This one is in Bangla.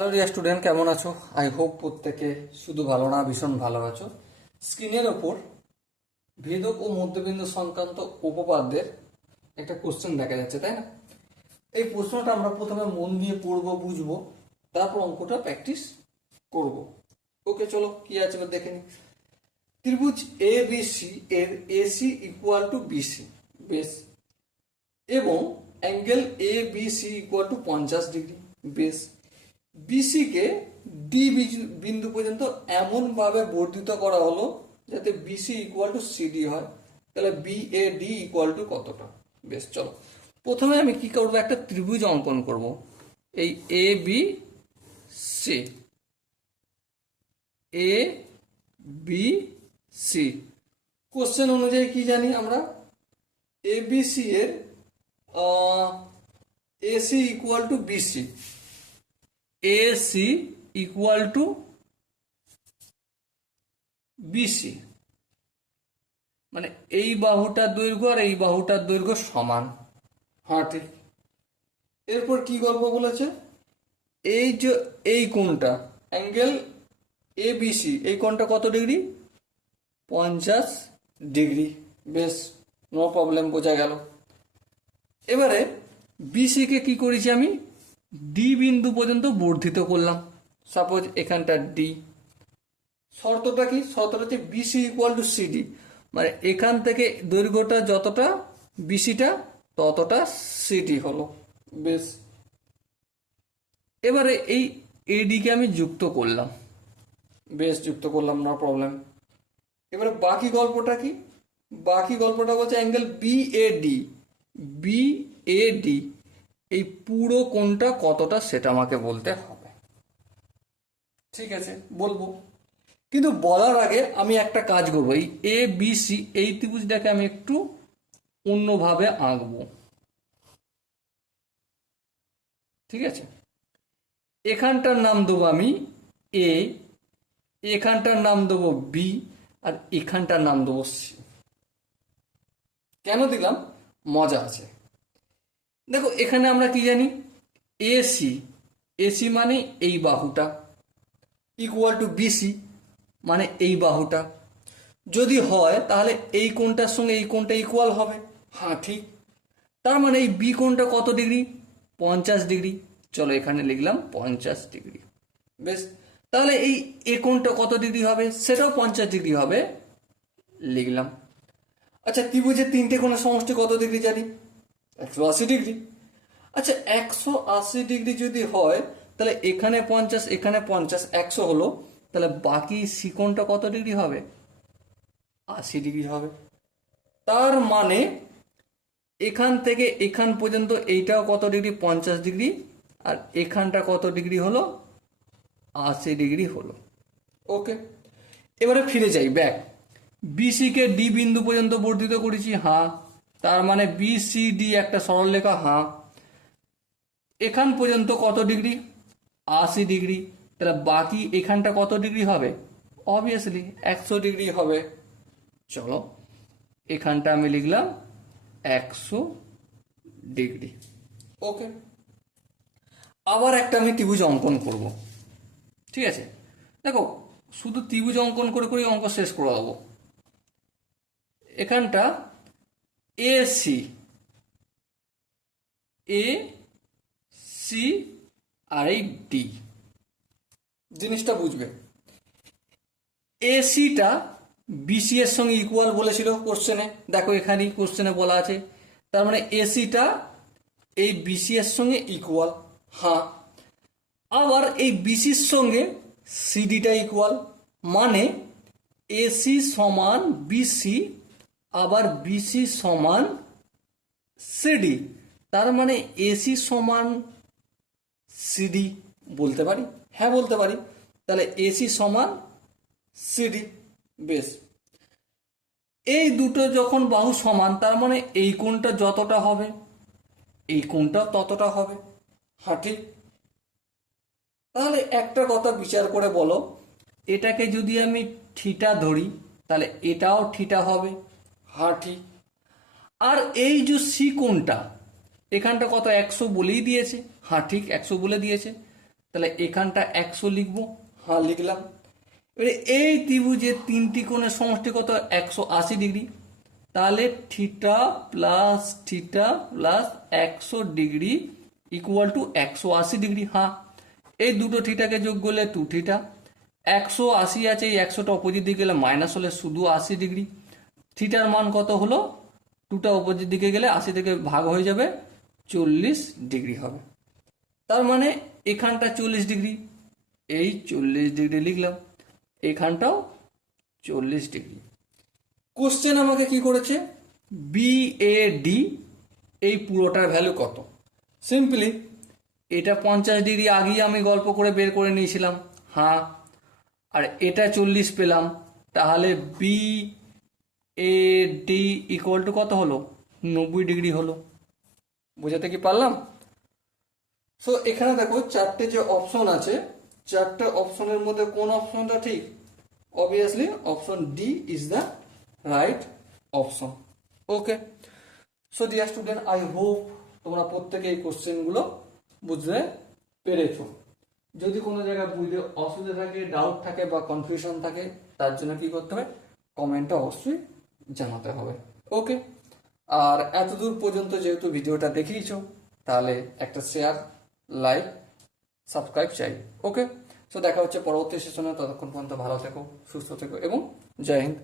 হ্যালো ডিয়ার স্টুডেন্ট, কেমন আছো? আই হোপ প্রত্যেকে শুধু ভালো না, ভীষণ ভালো আছো। স্ক্রিনের ওপর ভেদক ও মধ্যবিন্দু সংক্রান্ত উপপাদ্যের একটা কোশ্চেন দেখা যাচ্ছে, তাই না? এই প্রশ্নটা আমরা প্রথমে মন দিয়ে পড়বো, বুঝবো, তারপর অঙ্কটা প্র্যাকটিস করব। ওকে, চলো কি আছে এবার দেখে নিই। ত্রিভুজ এ বি সি এর এসি ইকুয়াল টু বিসি, বেশ, এবং angle A B C equal to 50 degree, বেশ। বিসি কে ডি বিন্দু পর্যন্ত এমন ভাবে বর্ধিত করা হলো যাতে বিসি ইকুয়াল টু সিডি হয়। তাহলে B A D equal to কতটা? বেশ, চলো প্রথমে আমি কি করবো, একটা ত্রিভুজ অঙ্কন করব। এই A B C, A B C question অনুযায়ী কি জানি আমরা, এ বি সি এর AC equal to BC, AC equal to BC, মানে এই বাহুটার দৈর্ঘ্য আর এই বাহুটার দৈর্ঘ্য সমান। হ্যাঁ, ঠিক। এরপর কি গল্প বলেছে, এই যে এই কোণটা, অ্যাঙ্গেল এ বিসি, এই কোণটা কত ডিগ্রি? 50 ডিগ্রি, বেশ, নো প্রবলেম, বোঝা গেল। এবারে বিসি কে কি করেছি আমি, ডি বিন্দু পর্যন্ত বর্ধিত করলাম। সাপোজ এখানটা ডি। শর্তটা কি? শর্তটা হচ্ছে বিসি ইকুয়াল টু সিডি, মানে এখান থেকে দৈর্ঘ্যটা যতটা বিসিটা ততটা সিডি হলো, বেশ। এবারে এই এডিকে আমি যুক্ত করলাম, বেশ, যুক্ত করলাম, নো প্রবলেম। এবারে বাকি গল্পটা কি? বাকি গল্পটা বলছে অ্যাঙ্গেল বিএডি, বিএডি এই পুরো কোণটা কতটা সেটা আমাকে বলতে হবে। ঠিক আছে, বলবো, কিন্তু বলার আগে আমি একটা কাজ করবো। এই এ বি সি এই ত্রিভুজটাকে আমি একটু অন্যভাবে আঁকবো, ঠিক আছে? এখানটার নাম দেবো আমি এ, এখানটার নাম দেবো বি, আর এখানটার নাম দেবো সি। কেন দিলাম? মজা আছে। দেখো এখানে আমরা কি জানি, এসি, এসি মানে এই বাহুটা, ইকুয়াল টু বিসি মানে এই বাহুটা। যদি হয় তাহলে এই কোণটার সঙ্গে এই কোণটা ইকুয়াল হবে। হ্যাঁ, ঠিক। তার মানে এই বি কোণটা কত ডিগ্রি? 50 ডিগ্রি। চলো এখানে লিখলাম 50 ডিগ্রি, বেশ। তাহলে এই এ কোণটা কত ডিগ্রি হবে? সেটাও 50 ডিগ্রি হবে, লিখলাম। আচ্ছা, ত্রিভুজের তিনটে কোণের সমষ্টি কত ডিগ্রি জানি? 180 ডিগ্রি। আচ্ছা, 180 ডিগ্রি যদি হয় তাহলে এখানে 50, এখানে 50, 100 হলো, তাহলে বাকি সি কোণটা কত ডিগ্রি হবে? 80 ডিগ্রি হবে। তার মানে এখান থেকে এখান পর্যন্ত এইটাও কত ডিগ্রি? 50 ডিগ্রি, আর এখানটা কত ডিগ্রি হলো? 80 ডিগ্রি হলো। ওকে, এবারে ফিরে যাই ব্যাক। বিসি কে ডি বিন্দু পর্যন্ত বর্ধিত করেছি, হ্যাঁ। তার মানে বিসিডি একটা সরলরেখা, হ্যাঁ। এখান পর্যন্ত কত ডিগ্রি? 80 ডিগ্রি। তাহলে বাকি এখানটা কত ডিগ্রি হবে? অবভিয়াসলি 100 ডিগ্রি হবে। চলো এখানটা আমি লিখলাম 100 ডিগ্রি। ওকে, আবার একটা আমি ত্রিভুজ অঙ্কন করব, ঠিক আছে? দেখো, শুধু ত্রিভুজ অঙ্কন করে করে অঙ্ক শেষ করে দেবো। এখানটা এসি, এ সি আর এই ডি, জিনিসটা বুঝবে। এসিটা বিসি এর সঙ্গে ইকুয়াল বলেছিল কোশ্চেনে, দেখো এখানেই কোশ্চেনে বলা আছে। তার মানে এসিটা এই বিসি এর সঙ্গে ইকুয়াল, হ্যাঁ। আবার এই বিসির সঙ্গে সিডিটা ইকুয়াল, মানে এসি সমান বিসি, আবার বিসি সমান সিডি। তার মানে এসি সমান সিডি বলতে পারি, হ্যাঁ বলতে পারি। তাহলে এসি সমান সিডি, বেশ। এই দুটো যখন বাহু সমান, তার মানে এই কোণটা যতটা হবে এই কোণটা ততটা হবে, হ্যাঁ, ঠিক। তাহলে একটা কথা বিচার করে বলো, এটাকে যদি আমি থিটা ধরি তাহলে এটাও থিটা হবে, হ্যাঁ, ঠিক। আর এই যে সি কোণটা, এখানটা কত? 100 বলেই দিয়েছে, হ্যাঁ ঠিক, 100 বলে দিয়েছে। তাহলে এখানটা 100 লিখবো, হ্যাঁ লিখলাম। এবারে এই ত্রিভুজের তিনটি কোণের সমষ্টি কত, 180 ডিগ্রি। তাহলে theta plus 100 degree equal to 180 degree. হ্যাঁ, এই দুটো থিটাকে যোগ করলে 2 থিটা। 180 আছে, এই 100টা অপোজিট দিকে গেলে মাইনাস হলে শুধু 80 ডিগ্রি। থিটার মান কত হলো, 2টা অপোজিট দিকে গেলে 80 থেকে ভাগ হয়ে যাবে, 40 ডিগ্রি হবে। তার মানে এখানটা 40 ডিগ্রি, এই 40 ডিগ্রি লিখলাম, এখানটাও 40 ডিগ্রি। কোশ্চেন আমাকে কি করেছে, বিএডি এই পুরোটার ভ্যালু কত। সিম্পলি এটা 50 ডিগ্রি আগেই আমি গল্প করে বের করে নিয়েছিলাম, হ্যাঁ। আর এটা 40 পেলাম, তাহলে B A D equal to কত হলো, 90 ডিগ্রি হলো। বুঝাতে কি পারলাম? সো এখানে দেখো চারটে যে অপশন আছে, চারটে অপশনের মধ্যে কোন অপশনটা ঠিক, obviously option D is the right option. Okay, so dear student, I hope তোমরা প্রত্যেকে এই কোশ্চেনগুলো বুঝতে পেরেছো। যদি কোনো জায়গায় বুঝতে অসুবিধা থাকে, ডাউট থাকে বা কনফিউশন থাকে, তার জন্য কি করতে হবে, কমেন্টে অবশ্যই জানাতে হবে। ওকে, আর এতদূর পর্যন্ত যেহেতু ভিডিওটা দেখিয়েছো, তাহলে একটা শেয়ার, লাইক, সাবস্ক্রাইব চাই। ওকে, সো দেখা হচ্ছে পরবর্তী সেশনে। ততক্ষণ পর্যন্ত ভালো থেকো, সুস্থ থেকো এবং জয় হিন্দ।